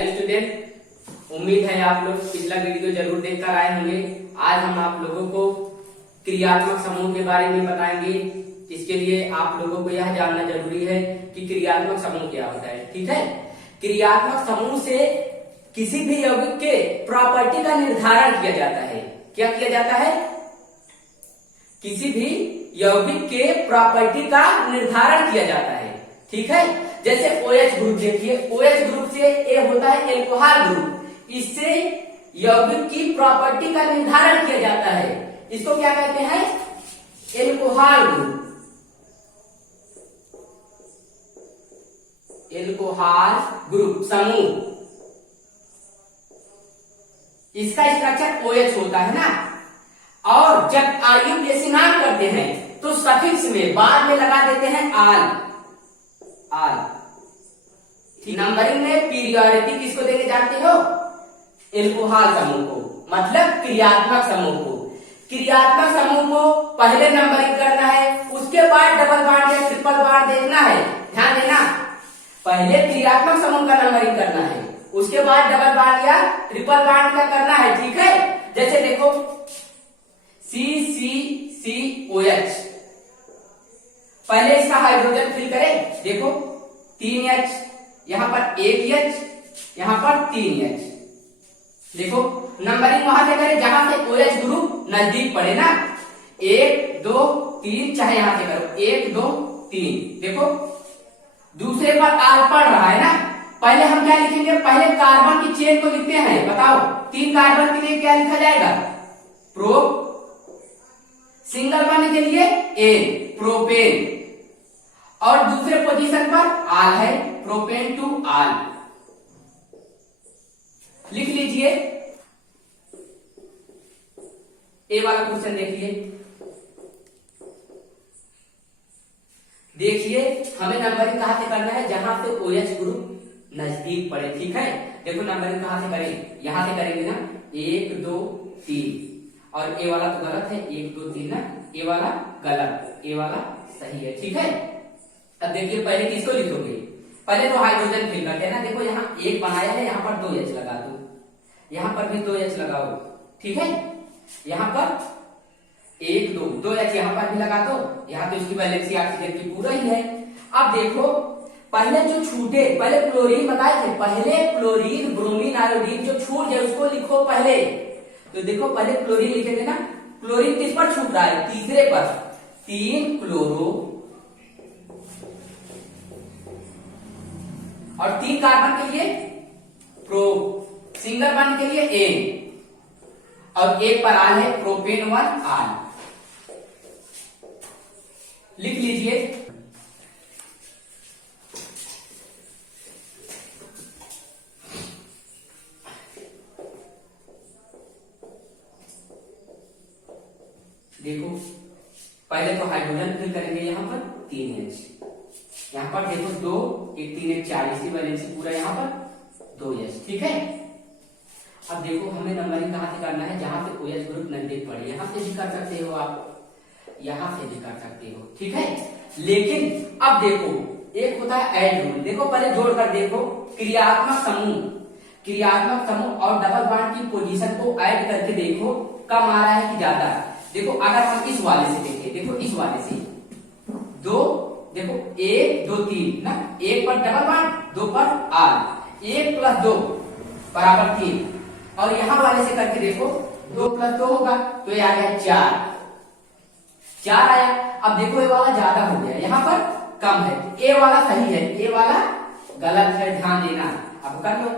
Student, उम्मीद है आप लोग पिछला वीडियो जरूर देखकर आए होंगे। आज हम आप लोगों को क्रियात्मक समूह के बारे में बताएंगे। इसके लिए आप लोगों को यह जानना जरूरी है कि क्रियात्मक समूह क्या होता है। ठीक है, क्रियात्मक समूह से किसी भी यौगिक के प्रॉपर्टी का निर्धारण किया जाता है। क्या किया जाता है? किसी भी यौगिक के प्रॉपर्टी का निर्धारण किया जाता है। ठीक है, जैसे OH ग्रुप देखिए, OH ग्रुप से ए होता है एल्कोहल ग्रुप। इससे यौगिक की प्रॉपर्टी का निर्धारण किया जाता है। इसको क्या कहते हैं? Alcohol group. एल्कोहल ग्रुप समूह, इसका स्ट्रक्चर OH होता है ना। और जब आयुर्वेशिनाम करते हैं तो सफिक्स में बाद में लगा देते हैं आल। नंबरिंग में पीरियोडिटी किसको देंगे जानते हो? एल्कोहल समूह को, मतलब क्रियात्मक समूह को। क्रियात्मक समूह को पहले नंबरिंग करना है, उसके बाद डबल बॉन्ड या ट्रिपल बॉन्ड देखना है। ध्यान देना, पहले क्रियात्मक समूह का नंबरिंग करना है, उसके बाद डबल बॉन्ड या ट्रिपल बॉन्ड का करना है। ठीक है, जैसे देखो CCCOH, पहले इसका हाइड्रोजन फिल करें। देखो 3H, यहां पर 1H, यहां पर 3H। देखो नंबरिंग वहां से करें जहां से OH ग्रुप नजदीक पड़े ना। 1 2 3, चाहे यहां से करो 1 2 3। देखो दूसरे पर आर पड़ रहा है ना। पहले हम क्या लिखेंगे? पहले कार्बन की चेन को लिखते हैं। बताओ 3 कार्बन के लिए क्या लिखा जाएगा? प्रो। सिंगल बॉन्ड के लिए एन, प्रोपेन। और दूसरे पोजीशन पर आल है, प्रोपेन टू आल। लिख लीजिए। ए वाला क्वेश्चन देखिए। देखिए हमें नंबरिंग कहां से करना है? जहां से OH ग्रुप नजदीक पड़े। ठीक है, देखो नंबरिंग कहां से करें? यहां से करेंगे ना। 1 2 3, और ए वाला तो गलत है, 1 2 3 ना। ए वाला गलत, ए वाला सही है। ठीक है, अब देखिए पहले किसको लिखोगे? पहले तो हाइड्रोजन फिल करते हैं ना। देखो यहाँ 1 बनाया है, यहाँ पर 2H लगा दो, यहाँ पर भी 2H लगाओ। ठीक है, यहाँ पर 1 2 2H यहाँ पर भी लगा दो। यहाँ तो इसकी वैलेंसी ऑक्सीजन की पूरा ही है। अब देखो पहले जो छूटे, पहले क्लोरीन बताए थे, पहले क्लोरीन ब्रोमीन आयोडीन जो छूट जाए उसको लिखो पहले। तो देखो पहले क्लोरीन लिखेंगे ना। क्लोरीन किस पर छूट रहा है? तीसरे पर। 3 क्लोरो और 3 कार्बन के लिए प्रो, सिंगल बॉन्ड के लिए एन, और एक पर आल है, प्रोपेन 1 आल। लिख लीजिए। देखो पहले तो हाइड्रोजन फिल करेंगे, यहां पर 3H, यहां पर देखो 2 1 3 1 4, इसी वैलेंसी पूरा यहां पर 2H। ठीक है, अब देखो हमें नंबरिंग कहां से करना है? जहां से OH ग्रुप नजदीक पड़े। यहां से भी कर सकते हो आप, यहां से भी कर सकते हो। ठीक है, लेकिन अब देखो एक होता है ऐड रूल। देखो पहले जोड़ कर देखो, क्रियात्मक समूह और डबल बॉन्ड की पोजीशन को ऐड करके देखो कम आ रहा है कि ज्यादा। देखो अगर हम इस वाले से देखें, देखो इस वाले से 2, देखो 1 2 3 ना, 1 पर डबल बॉन्ड, 2 पर आर, 1 + 2 बराबर 3। और यहां वाले से करके देखो 2 + 2 होगा तो ये आ गया 4 आया। अब देखो ये वाला ज्यादा हो गया, यहां पर कम है। ए वाला सही है, ए वाला गलत है, ध्यान देना। अब कर लो।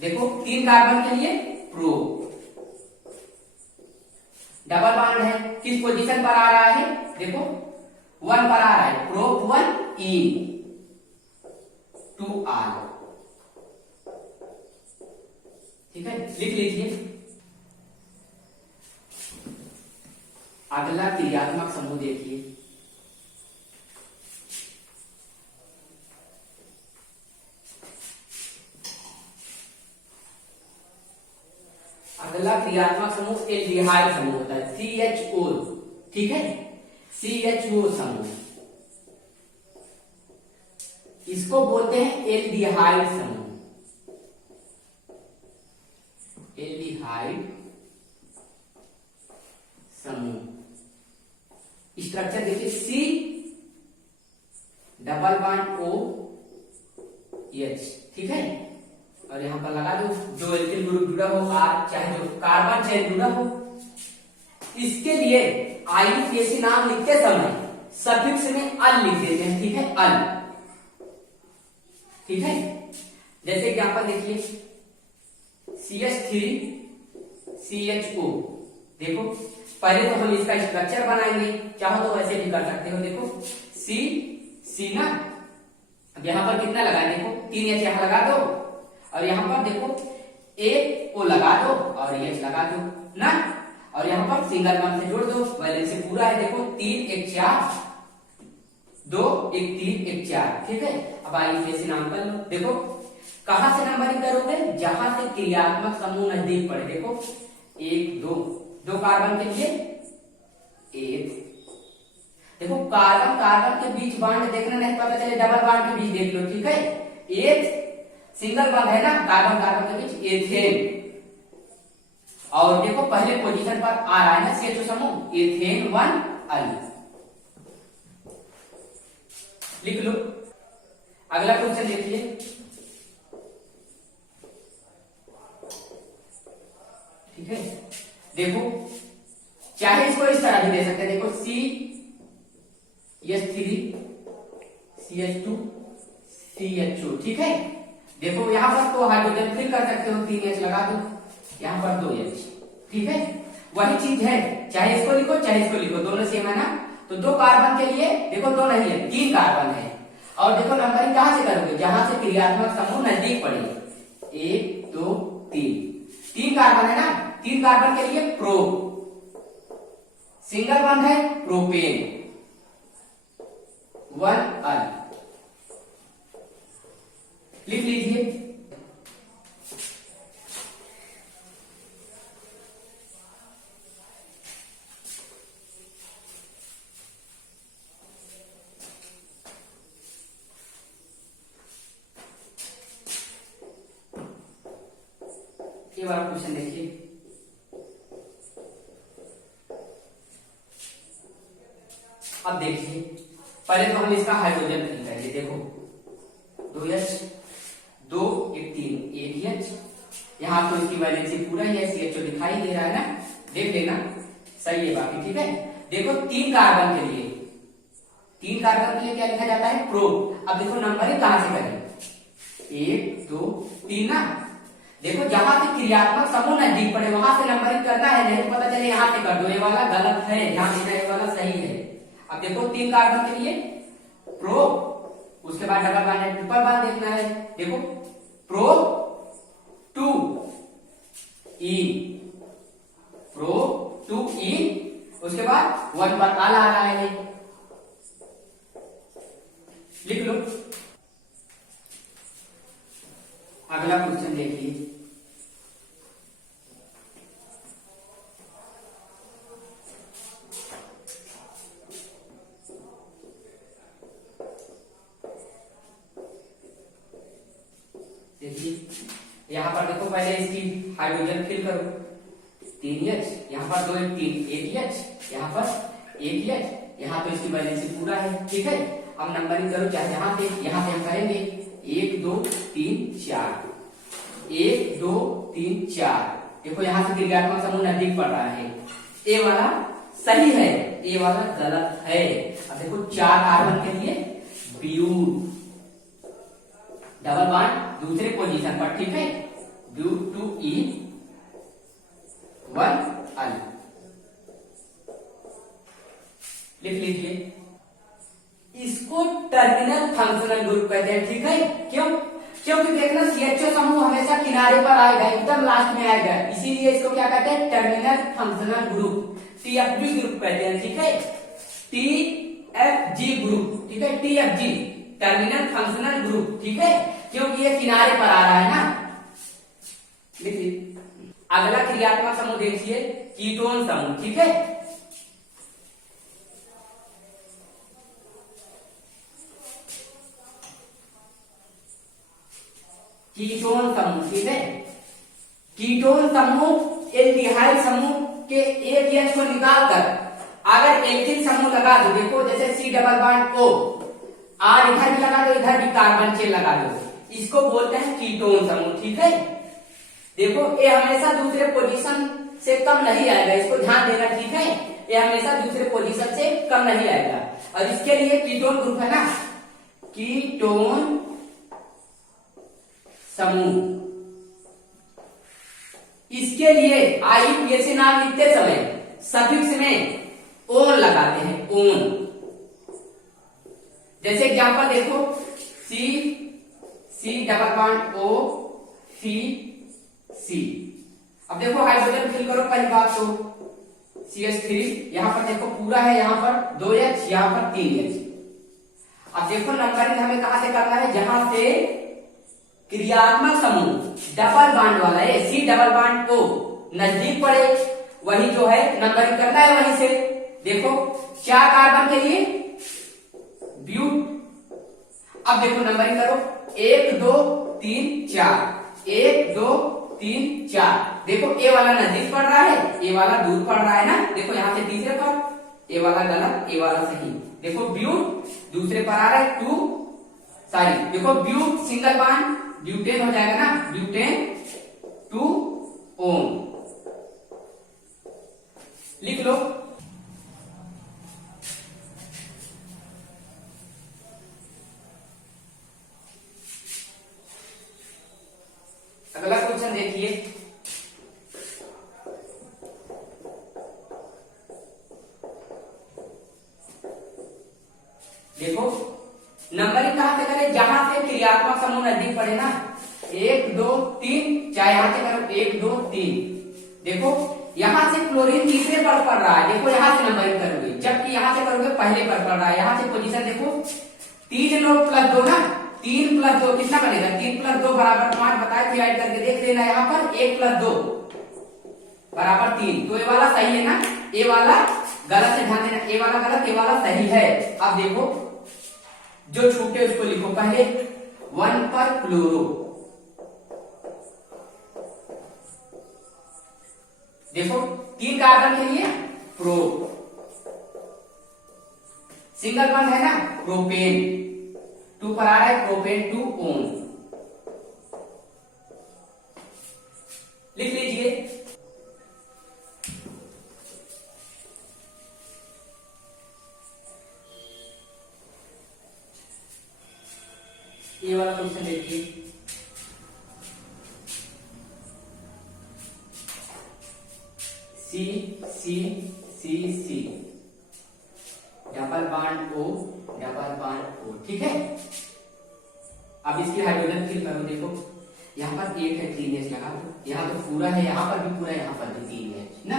देखो 3 कार्बन के लिए प्रो, डबल बॉन्ड है, किस पोजीशन पर आ रहा है? देखो 1 पर आ रहा है, प्रो 1 इन टू आर। ठीक है, लिख लीजिए। अगला क्रियात्मक समूह देखिए। अगला क्रियात्मक समूह एल्डिहाइड समूह होता है, CHO। ठीक है, CHO समूह, इसको बोलते हैं एल्डिहाइड समूह। स्ट्रक्चर देखिए C double bond O H, ठीक है। और यहां पर लगा दो जो एल्किल ग्रुप जुड़ा हो आर, चाहे जो कार्बन चेन जुड़ा हो। इसके लिए आईयूसीएसी नाम लिखते समय सफिक्स में अल लिख देते हैं, ठीक है, अल, ठीक है। जैसे एग्जांपल देखिए CH3CHO, देखो पहले तो हम इसका स्ट्रक्चर बनाएंगे, चाहो तो वैसे भी कर सकते हो। देखो सी ना, अब यहां पर कितना लगा, देखो 3H यहां लगा दो और यहां पर देखो एक O लगा दो और H लगा दो ना, और यहां पर सिंगल बॉन्ड से जोड़ दो, वैलेंसी पूरा है। देखो 3 1 4 2 1 3 1 4, ठीक है। अब आइए इसे नाम कर लो। देखो कहां से नंबरिंग करोगे, जहां से क्रियात्मक समूह नजदीक पड़े। देखो 1 2 कार्बन के लिए 1, देखो कार्बन कार्बन के बीच बॉन्ड देखना नहीं पता चले, डबल बॉन्ड के बीच देख लो, ठीक है। एथ सिंगल बॉन्ड है ना कार्बन कार्बन के बीच, एथेन। और देखो पहले पोजीशन पर आ रहा है ना CHO समूह, एथेन 1 अल, लिख लो। अगला क्वेश्चन देखिए, ठीक है। देखो चाहे इसको इस तरह भी दे सकते हैं, देखो CH3CH2 CHO, ठीक है। देखो यहां पर तो हाइड्रोजन फिल कर सकते हो, 3H लगा दो, यहां पर 2H, ठीक है। वही चीज है, चाहे इसको लिखो चाहे इसको लिखो, दोनों सेम है ना। तो 2 कार्बन के लिए देखो 2 नहीं है, 3 कार्बन है। और देखो नंबरिंग कहां से करोगे, जहां से क्रियात्मक समूह नजदीक पड़े, 1 2 3 कार्बन है ना, 3 कार्बन के लिए प्रो, सिंगल बॉन्ड है प्रोपेन 1 अल, लिख लीजिए। ये वाला क्वेश्चन देखिए, अब देखिए पहले तो हम इसका हाइड्रोजन फिल करेंगे। देखो 2H 2 1 3 1H, यहां तो इसकी वैलेंसी पूरा ही है, CHO दिखाई दे रहा है ना, देख लेना सही है बाकी, ठीक है। देखो 3 कार्बन के लिए, 3 कार्बन के लिए क्या लिखा जाता है, प्रो। अब देखो नंबरिंग कहां से करें, 1 2 3 ना। देखो जहां से क्रियात्मक समूह नजदीक पड़े वहां से नंबरिंग करना है, नहीं तो पता चले यहां से कर दो, ये वाला गलत है, ध्यान देना, ये वाला सही है। अब देखो 3 कार्बन के लिए प्रो, उसके बाद डबल बॉन्ड है, ट्रिपल बॉन्ड देखना है। देखो प्रो 2 ई, प्रो 2 ई, उसके बाद 1 पर आल आ रहा है, लिख लो। अगला क्वेश्चन देखिए, यहां पर देखो पहले इसकी हाइड्रोजन फिल करो, 3H, यहां पर 2 1 3 1H, यहां पर 1H, यहां तो इसकी वैलेंसी पूरा है, ठीक है। अब नंबरिंग करो, चाहे यहां से हम करेंगे 1 2 3 4, 1 2 3 4। देखो यहां से क्रियात्मक समूह नजदीक पड़ रहा है, ए वाला सही है, ए वाला गलत है। अब देखो 4 कार्बन के लिए ब्यूट, डबल बॉन्ड दूसरे पोजीशन पर, ठीक है, ब्यूट 2E 1 अल, लिख लीजिए। इसको टर्मिनल फंक्शनल ग्रुप कहते हैं, ठीक है। क्यों, क्योंकि देखना CHO समूह हमेशा किनारे पर आएगा, एकदम लास्ट में आएगा, इसीलिए इसको क्या कहते हैं, terminal functional group, TFG group कहते हैं, ठीक है, TFG ग्रुप, ठीक है, TFG टर्मिनल फंक्शनल ग्रुप, ठीक है, क्योंकि ये किनारे पर आ रहा है ना। देखिए अगला क्रियात्मक समूह देखिए, कीटोन समूह, ठीक है। कीटोन समूह, ठीक है। कीटोन समूह एल्डिहाइड समूह के एक H को निकालकर अगर एल्किल समूह लगा दो, देखो जैसे C डबल बॉन्ड O, और इधर भी लगा दो, इधर भी कार्बन चेन लगा दो, इसको बोलते हैं कीटोन समूह। ठीक है, देखो ये हमेशा दूसरे पोजीशन से कम नहीं आएगा, इसको ध्यान देना। ठीक है, ये हमेशा दूसरे पोजीशन से कम नहीं आएगा। और इसके लिए कीटोन ग्रुप है ना, कीटोन समूह, इसके लिए IUPAC नाम लिखते समय सफिक्स में ओन लगाते हैं, ओन। जैसे एग्जांपल देखो, C double bond O C। अब देखो हाइड्रोजन फिल करो पहली बात तो CH3, यहां पर देखो पूरा है, यहां पर 2H, यहां पर 3H। अब देखो नंबरिंग हमें कहां से करना है, जहां से क्रियात्मक समूह डबल बॉन्ड वाला है, C डबल बॉन्ड O नजदीक पड़े, वही जो है नंबरिंग करना है वहीं से। देखो 4 कार्बन के लिए ब्यूट। अब देखो नंबरिंग करो, 1 2 3 4, 1 2 3 4। देखो ए वाला नजदीक पड़ रहा है, ए वाला दूर पड़ रहा है ना। देखो यहां से तीसरे पर, ए वाला गलत, ए वाला सही। देखो ब्यूट दूसरे पर आ रहा है 2, सॉरी देखो ब्यूट सिंगल बॉन्ड ब्यूटेन हो जाएगा ना, ब्यूटेन 2 ओम। लिख लो। अगला क्वेश्चन देखिए, देखो नंबरिंग कहां से करें, जहां से क्रियात्मक समूह नजदीक पड़े ना, 1 2 3, चाहे यहां से करो 1 2 3। देखो यहां से क्लोरीन तीसरे पर पड़ रहा है, देखो यहां से नंबरिंग करोगे, जबकि यहां से करोगे पहले पर पड़ रहा है। यहां से पोजीशन देखो 3 लोग प्लस 2 ना, 3 प्लस 2 कितना बनेगा, 3 प्लस 2 बराबर 5 बताए थे, ऐड करके देख लेना। यहाँ पर 1 प्लस 2 बराबर 3, तो ये वाला सही है ना, ये वाला गलत है, ध्यान देना, ये वाला गलत, ये वाला सही है। अब देखो जो छूटे उसको लिखो, पहले 1 पर क्लोरो, देखो 3 कार्बन के लिए प्रो, सिंगल बॉन्ड है ना प्रोपेन, 2 पर आ रहा है प्रोपेन 2 ओम। लिख लीजिए। ये वाला क्वेश्चन देखिए, C C C C double bond O double bond O। ठीक है, अब इसकी हाइड्रोजन फिल करो। देखो यहाँ पर 1 है, 3H लगा दो, यहाँ तो पूरा है, यहाँ पर भी पूरा, यहाँ पर भी 3H ना।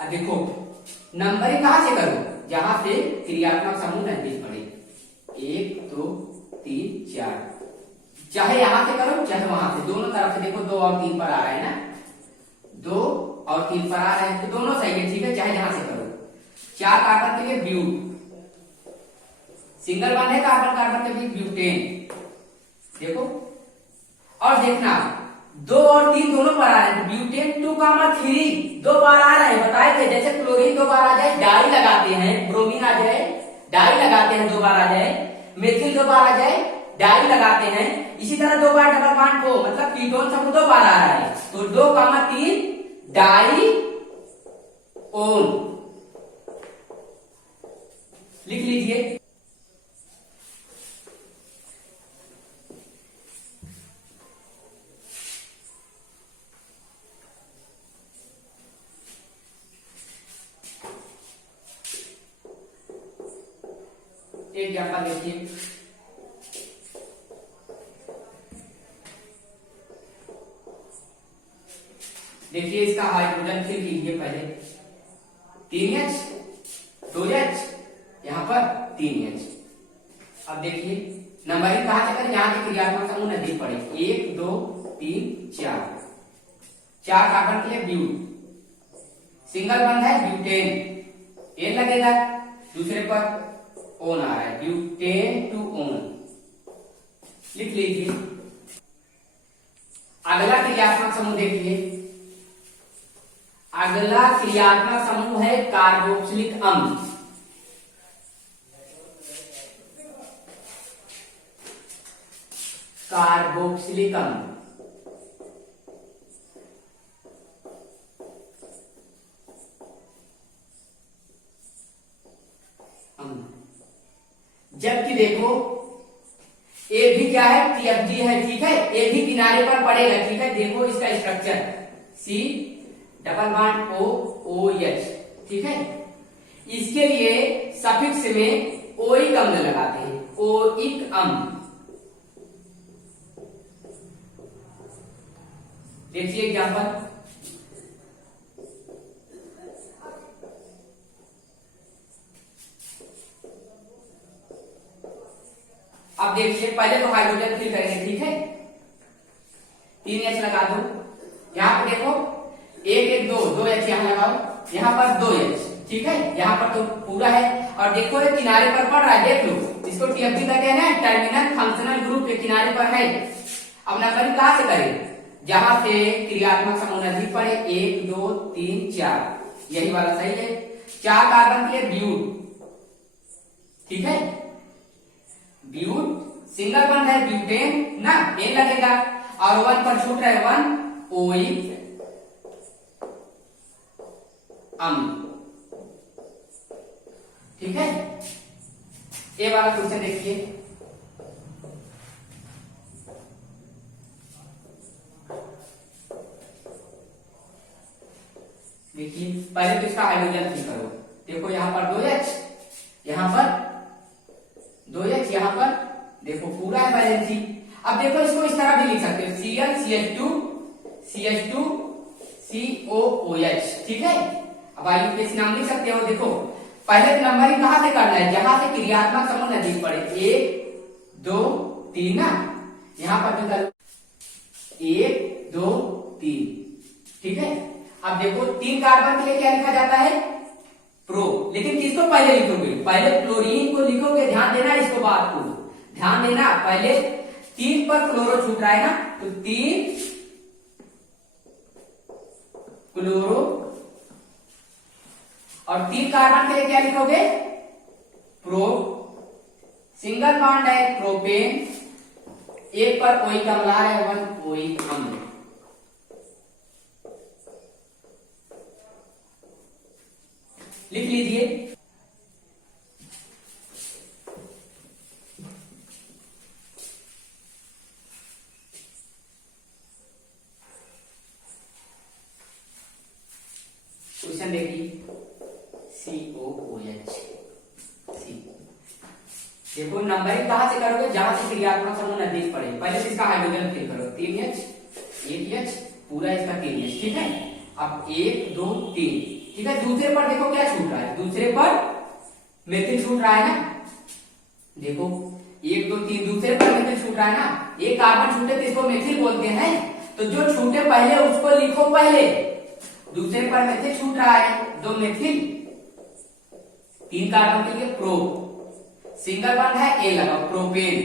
अब देखो नंबरिंग कहां से करो, जहां से क्रियात्मक समूह नजदीक पड़े, 1 2 3 4, चाहे यहां से करो चाहे वहां से, दोनों तरफ से। देखो 2 और 3 पर आ रहा है ना, 2 और 3 पर आ रहा है, तो दोनों सही है। ठीक है, चाहे जहां से करो। 4 कार्बन के लिए ब्यूट, सिंगल बॉन्ड है कार्बन कार्बन के बीच ब्यूटेन। देखो और देखना 2 और 3 दोनों पर आ रहे हैं, ब्यूटेन 2,3 2 बार आ रहे हैं, बताए थे। जैसे क्लोरीन 2 बार आ जाए डाई लगाते हैं, ब्रोमीन आ जाए डाई लगाते हैं, 2 बार आ जाए, मेथिल 2 बार आ जाए डाई लगाते हैं। इसी तरह 2 बार डबल बॉन्ड O मतलब कीटोन समूह 2 बार आ रहा है, तो 2,3 डाई ओन। लिख लीजिए। एक एग्जाम्पल देखिए, देखिए इसका हाइड्रोजन फिल कीजिए पहले, 3H 2H, यहाँ पर 3H। अब देखिए नंबरिंग कहां से करें, जहां से क्रियात्मक समूह नजदीक पड़े, 1 2 3 4, 4 कार्बन के लिए ब्यूट, सिंगल बॉन्ड है ब्यूटेन, एन लगेगा, दूसरे पर ओन आ रहा है, ब्यूटेन 2 ओन। लिख लीजिए। अगला क्रियात्मक समूह देखिए, अगला क्रियात्मक समूह है कार्बोक्सिलिक अम्ल। कार्बोक्सिलिक अम्ल जबकि देखो ए भी क्या है, TFG है, ठीक है, ए भी किनारे पर पड़ेगा, ठीक है। देखो इसका structure C double bond OH, ठीक है। इसके लिए सफिक्स में ओइक अम्ल लगाते हैं, ओइक अम्ल। देखिए एग्जाम्पल, अब देखिए पहले तो हाइड्रोजन फिल करेंगे, ठीक है। 3H लगा दो, यहां पर देखो 1 1 2 2H यहां लगाओ, यहां पर 2H, ठीक है। यहां पर तो पूरा है, और देखो ये किनारे पर पड़ रहा है, देख लो, इसको TFG कहते हैं ना, टर्मिनल फंक्शनल ग्रुप के किनारे पर है। अब नंबरिंग कहां से करें, जहां से क्रियात्मक समूह नजदीक पड़े, 1 2 3 4, यही वाला सही है। 4 कार्बन के लिए ब्यूट, ठीक है, ब्यूट सिंगल बॉन्ड है, ब्यूटेन ना, N लगेगा, और 1 पर छूट रहा है 1 ओइक अम्ल, ठीक है। ये वाला क्वेश्चन देखिए, देखिए पहले तो इसका हाइड्रोजन फिल करो, देखो यहां पर 2H, यहां पर 2H, यहां पर देखो पूरा है वैलेंसी। अब देखो इसको इस तरह भी लिख सकते हो, Cl CH2 COOH, ठीक है। अब आइए नाम लिख सकते हो, देखो पहले नंबरिंग कहां से करना है, जहां से क्रियात्मक समूह नजदीक पड़े, 1 2 3 ना, यहां पर निकल 1 2 3, ठीक है। अब देखो 3 कार्बन के लिए क्या लिखा जाता है, प्रो, लेकिन किसको पहले लिखोगे, पहले क्लोरीन को लिखोगे, ध्यान देना इसको, बात को ध्यान देना। पहले 3 पर क्लोरो छूट रहा है ना, तो 3 क्लोरो, और 3 कार्बन के लिए क्या लिखोगे, प्रो, सिंगल बॉन्ड है प्रोपेन, 1 पर ओइक अम्ल आ रहा है, 1 ओइक अम्ल। लिख लीजिए, क्वेश्चन देखिए, COOH, देखो नंबरिंग कहां से करोगे, जहां से क्रियात्मक समूह नजदीक पड़े। पहले से इसका हाइड्रोजन फिल करो, 3H 1H, पूरा इसका 3H, ठीक है। अब 1 2 3, ठीक है। दूसरे पर देखो क्या छूट रहा है, दूसरे पर मेथिल छूट रहा है ना, देखो 1 2 3, दूसरे पर मेथिल छूट रहा है ना, एक कार्बन छूटे तो इसको मेथिल बोलते हैं, तो जो छूटे पहले उसको लिखो पहले, दूसरे पर मेथिल छूट रहा है, 2 मेथिल, 3 कार्बन के लिए प्रो, सिंगल बॉन्ड है, ए लगाओ, प्रोपेन,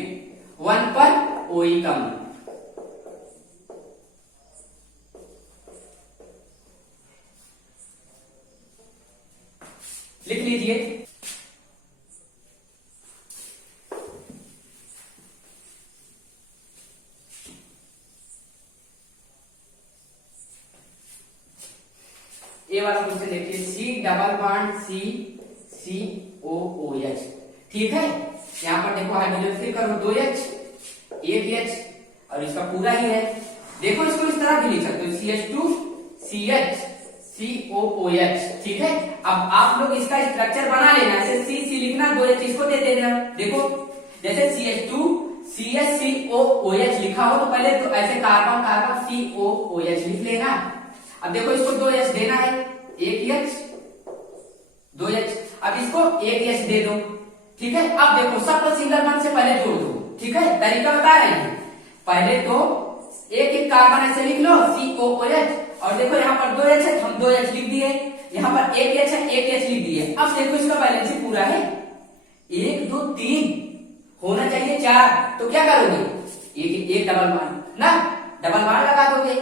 1 पर ओइक अम्ल, लिख लीजिए। ये वाला क्वेश्चन देखिए, C डबल बॉन्ड COOH, ठीक है। यहां पर देखो हाइड्रोजन फिल करो, 2H 1H, और इसका पूरा ही है। देखो इसको इस तरह भी लिख सकते हो, CH2 CH COOH, ठीक है। अब आप लोग इसका स्ट्रक्चर बना लेना, ऐसे C लिखना, 2H इसको दे देना। देखो जैसे CH2 CH COOH लिखा हो, तो पहले तो ऐसे कार्बन कार्बन COOH लिख लेना। अब देखो इसको 2H देना है, 1H 2H, अब इसको 1H दे दो, ठीक है। अब देखो सबको सिंगल बॉन्ड से पहले जोड़ दो, ठीक है, तरीका बता रहे हैं। पहले तो एक एक कार्बन ऐसे लिख लो, COOH, और देखो यहाँ पर 2H है, हम 2H लिख दिए, यहाँ पर 1H है, 1H लिख दिए। अब देखो इसका बैलेंस पूरा है, 1 2 3 होना चाहिए 4, तो क्या करोगे, एक डबल बॉन्ड ना, डबल बॉन्ड लगा दोगे,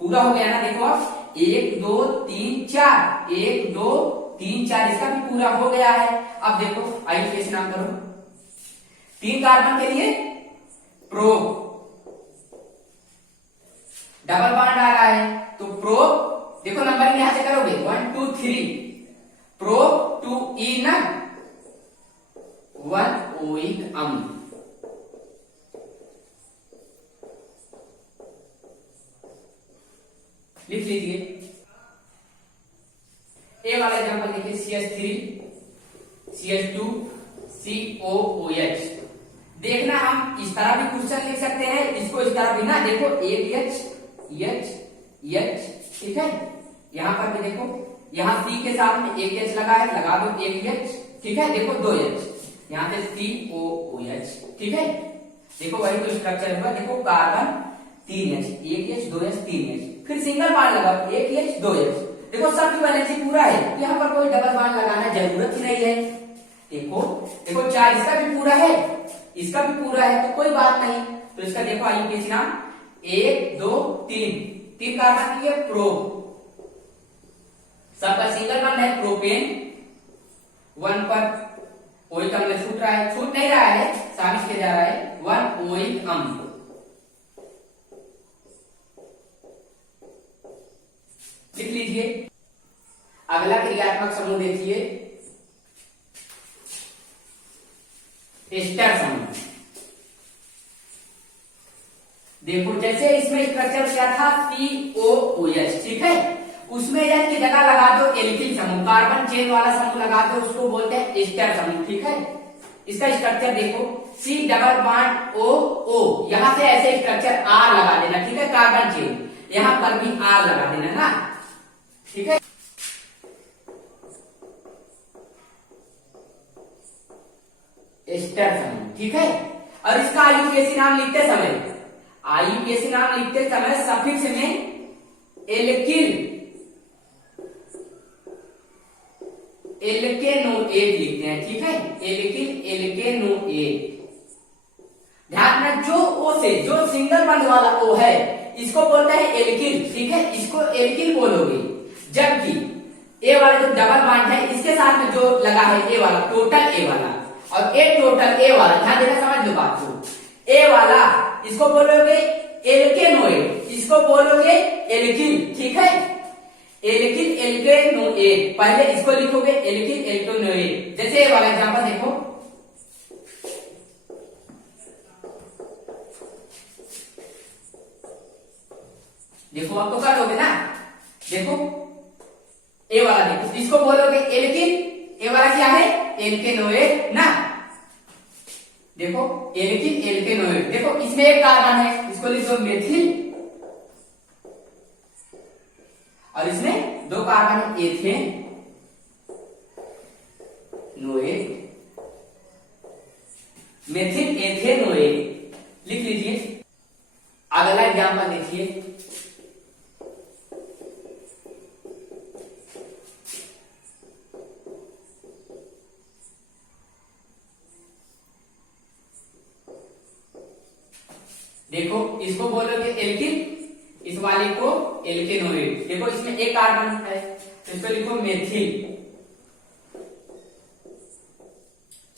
पूरा हो गया ना। देखो अब 1 2 3 4, 1 2 3 4, इसका भी पूरा हो गया है। अब देखो आइए कैसे नाम करो, 3 कार्बन के लिए प्रो, डबल बॉन्ड आ रहा है तो प्रो, देखो नंबरिंग यहां से करोगे 1 2 3, प्रो 2 इन 1 ओइक अम्ल, लिख लीजिए। ए वाला एग्जांपल देखिए, CH3 CH2 COOH। देखना हम इस तरह भी क्वेश्चन लिख सकते हैं, इसको इस तरह भी ना, देखो एक H, ठीक है। यहां पर भी देखो, यहां C के साथ में एक H लगा है, लगा दो एक H, ठीक है। देखो 2 H, यहां से COOH, ठीक है। देखो वही तो स्ट्रक्चर हुआ, देखो कार्बन 3 H, एक H 2 H 3 H, फिर सिंगल बॉन्ड लगाओ एक H 2 H, देखो सबकी वैलेंसी पूरा है, यहाँ पर कोई डबल बॉन्ड लगाना जरूरत ही नहीं है। देखो देखो 4 इसका भी पूरा है, इसका भी पूरा है, तो कोई बात नहीं। तो इसका देखो आइए नाम 1 2 3 कार्बन की है प्रो, सबका सिंगल बॉन्ड है प्रोपेन, 1 पर ओइक अम्ल छूट रहा है, छूट नहीं रहा है, शामिल किया जा रहा है 1 ओइक अम्ल। लिख लीजिए। अगला क्रियात्मक समूह देखिए, एस्टर समूह। देखो जैसे इसमें स्ट्रक्चर क्या था COOH, ठीक है, उसमें H की जगह लगा दो एल्किल समूह, कार्बन चेन वाला समूह लगा दो, उसको बोलते हैं एस्टर समूह, ठीक है। इसका स्ट्रक्चर देखो, C डबल बॉन्ड O, यहां से ऐसे स्ट्रक्चर R लगा देना, ठीक है, कार्बन चेन, यहां पर भी R लगा देना ना, ठीक है। एस्टर समूह, ठीक है। और इसका आईयूपीएसी नाम लिखते समय सफिक्स में एल्केनोएट लिखते हैं, ठीक है, एल्केनोएट। ध्यान में जो O से, जो सिंगल बॉन्ड वाला O है, इसको बोलते हैं एल्किल, ठीक है, इसको एल्किल बोलोगे। जबकि ए वाला जो डबल बॉन्ड है, इसके साथ में जो लगा है ए वाला, टोटल ए वाला, और ए टोटल ए वाला, ध्यान देना, समझ लो बात को, ए वाला इसको बोलोगे एल्केनोएट, इसको बोलोगे एल्किल, ठीक है, एल्किल एल्केनोएट। पहले इसको लिखोगे एल्किल एल्केनोएट। जैसे ए वाला एग्जांपल देखो, देखो अब तो कर लोगे ना, देखो ए वाला देखो, इसको बोलोगे एल्किल, ए वाला क्या है एल्केनोएट ना, देखो एल्किल एल्केनोएट। देखो इसमें एक कार्बन है, इसको लिख दो मेथिल, और इसमें 2 कार्बन एथेन नोएट, मेथिल एथेनोएट, लिख लीजिए। अगला एग्जांपल देखिए, देखो इसको बोलोगे एल्किल, इस वाले को एल्केनोएट। देखो इसमें एक कार्बन है, तो इसको लिखो मेथिल,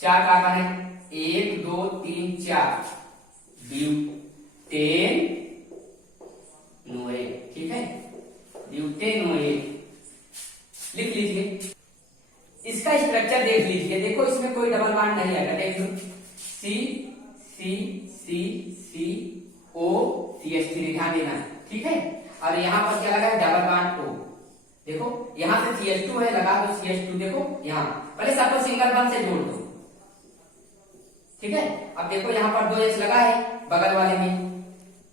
4 कार्बन है, 1 2 3 4, ब्यूटेन नोएट, ठीक है, ब्यूटेनोएट, लिख लीजिए। इसका स्ट्रक्चर देख लीजिए, देखो इसमें कोई डबल बॉन्ड नहीं आएगा, देख लो, C C C C O CH3, ध्यान देना, ठीक है। और यहाँ पर क्या लगा है डबल बॉन्ड O, देखो यहाँ से CH2 है, लगा दो CH2, देखो यहाँ पहले सबको सिंगल बॉन्ड से जोड़ दो, ठीक है। अब देखो यहाँ पर 2 H लगा है बगल वाले में,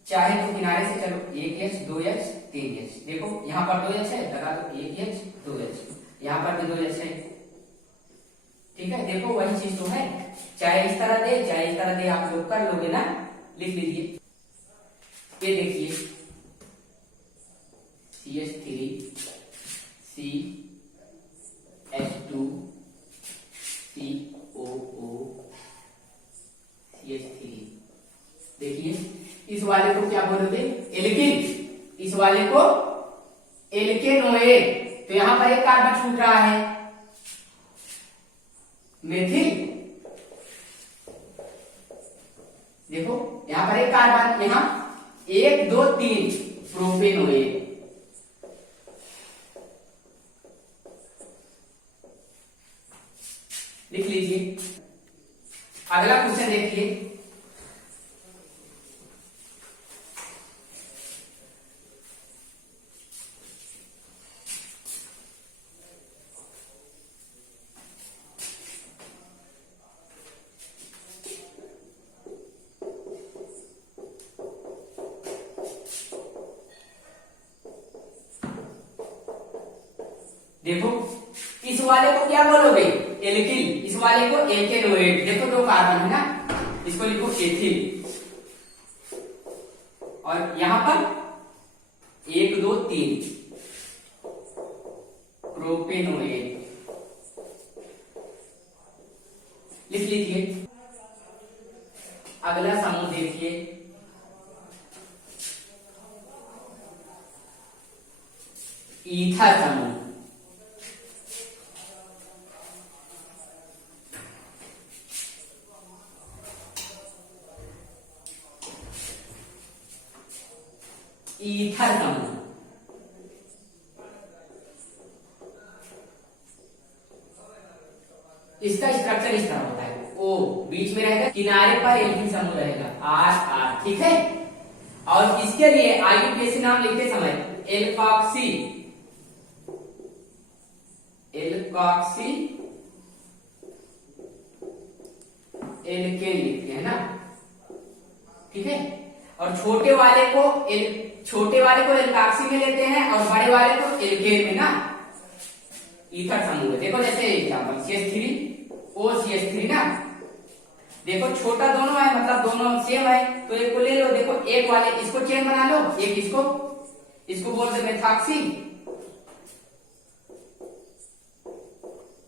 चाहे तो किनारे से चलो 1 H 2 H 3 H, देखो यहाँ पर 2 H है, लगा दो 1 H 2 H, यहाँ पर भी 2 H है, ठीक है। देखो वही चीज तो है, चाहे इस तरह दे चाहे इस तरह दे, आप लोग कर लोगे ना, लिख लीजिए। ये देखिए CH3 CH2 COO CH3, देखिए इस वाले को क्या बोलोगे एल्किल, इस वाले को एल्केनोएट, तो यहां पर एक कार्बन छूट रहा है, मेथिल। देखो यहां पर एक कार्बन, यहां 1 2 3 प्रोपेनोएट। लिख लीजिए। अगला क्वेश्चन देखिए। देखो इस वाले को क्या बोलोगे, एल्किल, इस वाले को एल्केनोएट। देखो दो कार्बन है ना, इसको लिखो एथिल, और यहां पर 1 2 3 प्रोपेनोएट। लिख लीजिए। अगला समूह देखिए, ईथर समूह। ईथर समूह, इसका स्ट्रक्चर इस तरह होता है, ओ बीच में रहेगा, किनारे पर एल्किन समूह रहेगा, आर आर, ठीक है। और इसके लिए आईयूपीएसी नाम लिखते समय एल्कॉक्सी, एल्कॉक्सी एल्केन लिखते हैं ना, ठीक है। और छोटे वाले को एल्काक्सी में लेते हैं, और बड़े वाले को एल्केन में ना, ईथर समूह में। देखो जैसे एग्जाम्पल CH3 OCH3 ना, देखो छोटा दोनों है, मतलब दोनों सेम है, तो एक को ले लो। देखो एक वाले इसको चेन बना लो, एक इसको बोलते मेथॉक्सी,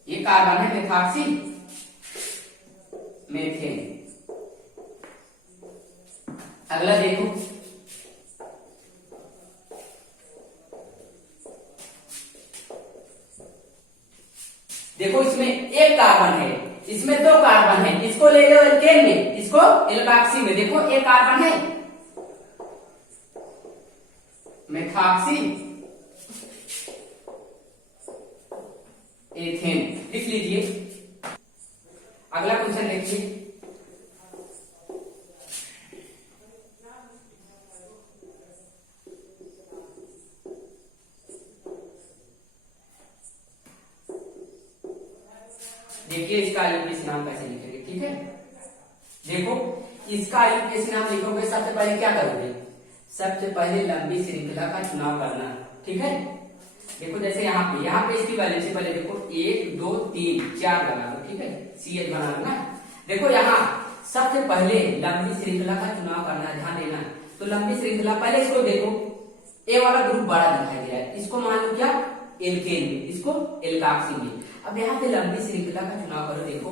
ये कार्बन है मेथॉक्सी मेथेन। अगला देखो, देखो इसमें एक कार्बन है, इसमें 2 कार्बन है, इसको ले लो एल्केन में, इसको एल्काक्सी में। देखो एक कार्बन है मेथॉक्सी एथेन। लिख लीजिए। अगला क्वेश्चन देखिए। देखिए इसका आईयूपीएसी नाम कैसे लिखेंगे, ठीक है। देखो इसका आईयूपीएसी नाम लिखोगे, सबसे पहले क्या करोगे, सबसे पहले लंबी श्रृंखला का चुनाव करना, ठीक है। देखो जैसे यहाँ पे इसकी वैलेंसी पहले देखो 1 2 3 4 बना दो, ठीक है, CH बना दो ना। देखो यहाँ सबसे पहले लंबी श्रृंखला का चुनाव करना, ध्यान देना। तो लंबी श्रृंखला, पहले इसको देखो, ए वाला ग्रुप बड़ा दिखाई दे रहा है, इसको मान लो क्या, एल्केन में, इसको एल्काक्सी में। अब यहाँ पे लंबी श्रृंखला का चुनाव करो। देखो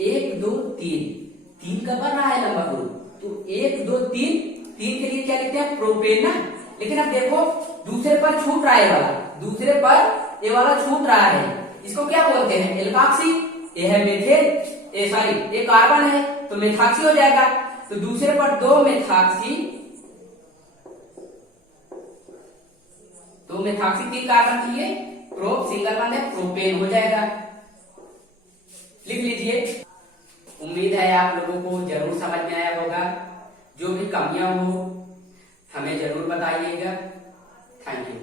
1 2 3 का बन रहा है लंबा ग्रुप, तो 1 2 3 के लिए क्या लिखते हैं, प्रोपेन ना। लेकिन अब देखो दूसरे पर छूट रहा है वाला, दूसरे पर ये वाला छूट रहा है, इसको क्या बोलते हैं, एल्काक्सी। ये है मेथेन, सॉरी ये कार्बन है, तो मेथॉक्सी हो जाएगा। तो दूसरे पर 2 मेथॉक्सी, 3 कार्बन के लिए प्रोप सिंगल बॉन्ड है, प्रोपेन हो जाएगा। लिख लीजिए। उम्मीद है आप लोगों को जरूर समझ में आया होगा। जो भी कमियां हो हमें जरूर बताइएगा। Thank you.